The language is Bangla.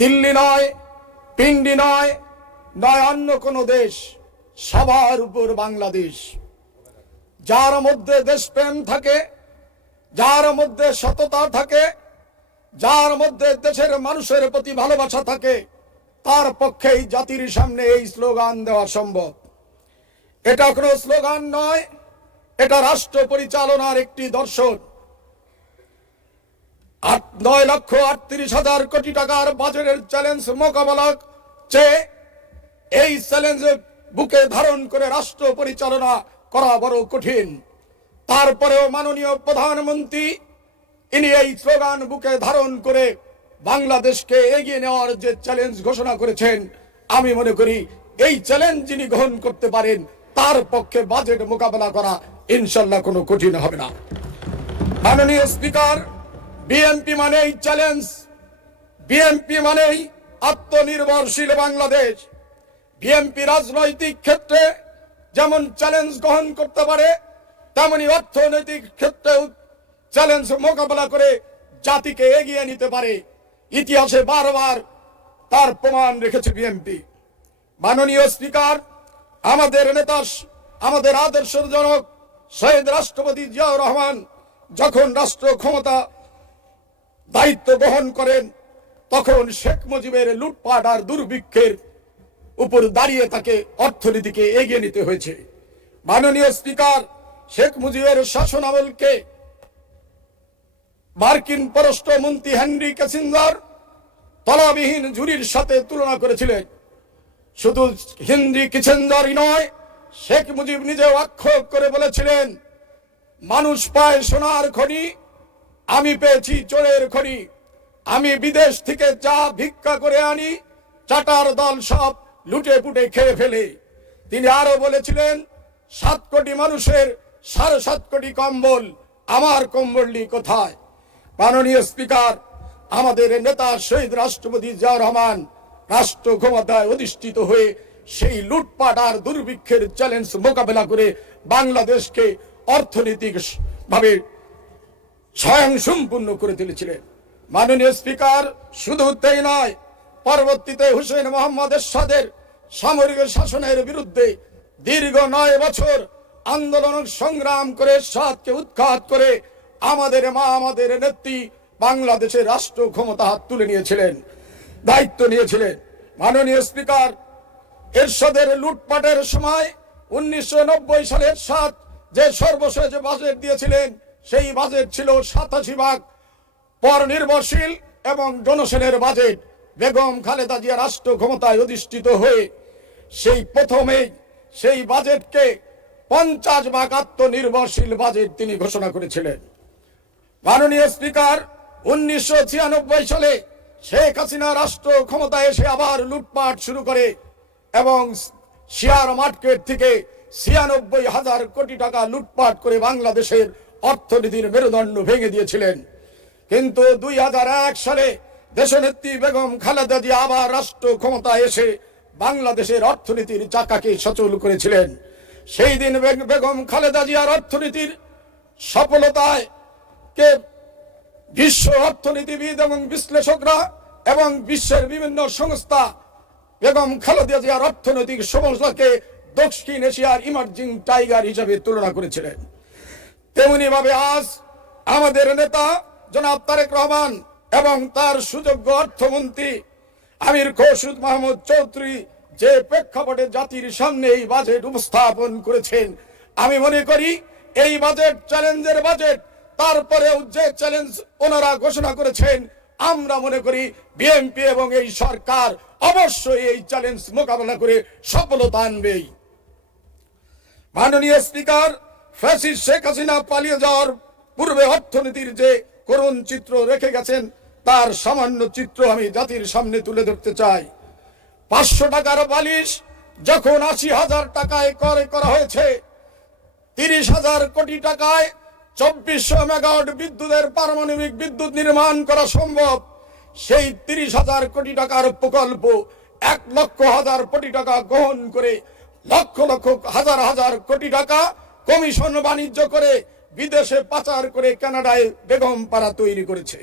দিল্লি নয়, পিন্ডি নয়, নয় অন্য কোনো দেশ, সবার উপর বাংলাদেশ। যার মধ্যে দেশপ্রেম থাকে, যার মধ্যে সততা থাকে, যার মধ্যে দেশের মানুষের প্রতি ভালোবাসা থাকে, তার পক্ষেই জাতির সামনে এই স্লোগান দেওয়া সম্ভব। এটা কোনো স্লোগান নয়, এটা রাষ্ট্র পরিচালনার একটি দর্শন। 9,38,000 কোটি টাকার বাজেটের চ্যালেঞ্জ মোকাবেলা চেয়ে এই চ্যালেঞ্জ বুকে ধারণ করে রাষ্ট্র পরিচালনা করা বড় কঠিন। তারপরেও মাননীয় প্রধানমন্ত্রী ইনি এই স্লোগান বুকে ধারণ করে বাংলাদেশকে এগিয়ে নেওয়ার যে চ্যালেঞ্জ ঘোষণা করেছেন, আমি মনে করি এই চ্যালেঞ্জ যিনি গ্রহণ করতে পারেন তার পক্ষে বাজেট মোকাবেলা করা ইনশাল্লাহ কোনো কঠিন হবে না। মাননীয় স্পিকার, বিএনপি মানেই চ্যালেঞ্জ, বিএনপি মানেই আত্মনির্ভরশীল বাংলাদেশ। বিএনপি রাজনৈতিক ক্ষেত্রে যেমন চ্যালেঞ্জ গ্রহণ করতে পারে, তেমনি অর্থনৈতিক ক্ষেত্রেও চ্যালেঞ্জ মোকাবেলা করে জাতিকে এগিয়ে নিতে পারে। ইতিহাসে বারবার তার প্রমাণ রেখেছে বিএনপি। মাননীয় স্পিকার, আমাদের নেতা, আমাদের আদর্শের জনক শহীদ রাষ্ট্রপতি জিয়াউর রহমান যখন রাষ্ট্র ক্ষমতা দায়িত্ব গ্রহণ করেন, তখন শেখ মুজিবের লুটপাট আর দুর্ভিক্ষের উপর দাঁড়িয়ে তাকে অর্থনীতিকে এগিয়ে নিতে হয়েছে। মাননীয় স্পিকার, শেখ মুজিবের শাসন আমলকে মার্কিন পররাষ্ট্রমন্ত্রী হেনরি কিসিঞ্জার তলাবিহীন ঝুড়ির সাথে তুলনা করেছিলেন। শুধু হেনরি কিসিঞ্জারই নয়, শেখ মুজিব নিজেও আক্ষেপ করে বলেছিলেন, মানুষ পায় সোনার খনি, আমি পেয়েছি চোরের খনি। আমি বিদেশ থেকে যা ভিক্ষা করে আনি, চাটার দল সব লুটে পুটে খেয়ে ফেলে। তিনি আরো বলেছিলেন, 7 কোটি মানুষের 7.5 কোটি কম্বল, আমার কম্বলটি কোথায়? মাননীয় স্পিকার, আমাদের নেতা শহীদ রাষ্ট্রপতি জিয়াউর রহমান রাষ্ট্র ক্ষমতায় অধিষ্ঠিত হয়ে সেই লুটপাট আর দুর্ভিক্ষের চ্যালেঞ্জ মোকাবেলা করে বাংলাদেশকে অর্থনৈতিক ভাবে স্বয়ংসম্পূর্ণ করে তুলেছিলেন। মাননীয় স্পিকার, শুধু তাই নয়, পরবর্তীতে হুসেইন মোহাম্মদ এরশাদের সামরিক শাসনের বিরুদ্ধে দীর্ঘ 9 বছর আন্দোলন সংগ্রাম করে এরশাদকে উৎখাত করে আমাদের মা, আমাদের নেত্রী বাংলাদেশের রাষ্ট্র ক্ষমতা হাত তুলে নিয়েছিলেন, দায়িত্ব নিয়েছিলেন। মাননীয় স্পিকার, এরশাদের লুটপাটের সময় 1990 সালে এরশাদ যে সর্বশেষ বাজেট দিয়েছিলেন, সেই বাজেট ছিল 87 ভাগ পর নির্ভরশীল এবং জনসেনের বাজেট। বেগম খালেদা জিয়া রাষ্ট্র ক্ষমতায় অধিষ্ঠিত হয়ে সেই প্রথমেই সেই বাজেটকে 50 ভাগ আত্মনির্ভরশীল বাজেট তিনি ঘোষণা করেছিলেন। মাননীয় স্পিকার, 1996 সালে শেখ হাসিনা রাষ্ট্র ক্ষমতায় এসে আবার লুটপাট শুরু করে এবং শেয়ার মার্কেট থেকে 96,000 কোটি টাকা লুটপাট করে বাংলাদেশের অর্থনীতির মেরুদণ্ড ভেঙে দিয়েছিলেন। কিন্তু 2001 সালে দেশনেত্রী বেগম খালেদা জিয়া আবার রাষ্ট্র ক্ষমতায় এসে বাংলাদেশের অর্থনীতির চাকাকে সচল করেছিলেন। সেই দিন বেগম খালেদা জিয়ার অর্থনীতির সফলতায় কে বিশ্ব অর্থনীতিবিদ এবং বিশ্লেষকরা এবং বিশ্বের বিভিন্ন সংস্থা বেগম খালেদা জিয়ার অর্থনৈতিক সফলতাকে দক্ষিণ এশিয়ার ইমার্জিং টাইগার হিসেবে তুলনা করেছিলেন। তেমনি ভাবে আজ আমাদের নেতা জনাব তারেক রহমান এবং তার সুযোগ্য অর্থমন্ত্রী আমির খসরুদ মাহমুদ চৌধুরী যে প্রেক্ষাপটে জাতির সামনে এই বাজেট উপস্থাপন করেছেন, আমি মনে করি এই বাজেট চ্যালেঞ্জের বাজেট। তারপরেও যে চ্যালেঞ্জ ওনারা ঘোষণা করেছেন, আমরা মনে করি বিএনপি এবং এই সরকার অবশ্যই এই চ্যালেঞ্জ মোকাবেলা করে সফলতা আনবেই। মাননীয় স্পিকার, ফ্যাসিস্ট শেখ হাসিনা পালিয়ে যাওয়ার পূর্বে অর্থনীতির যে করুণ চিত্র রেখে গেছেন, তার সামান্য চিত্র আমি জাতির সামনে তুলে ধরতে চাই। 500 টাকার বালিশ যখন 80,000 টাকায় ক্রয় করা হয়েছে, 30,000 কোটি টাকায় 2400 মেগাওয়াট বিদ্যুতের পারমাণবিক বিদ্যুৎ নির্মাণ করা সম্ভব। সেই 30,000 কোটি টাকার প্রকল্প 1,00,000 কোটি টাকা গ্রহণ করে লক্ষ লক্ষ হাজার হাজার কোটি টাকা কমিশন বাণিজ্য করে বিদেশে পাচার করে কানাডায় বেগম পাড়া তৈরি করেছে।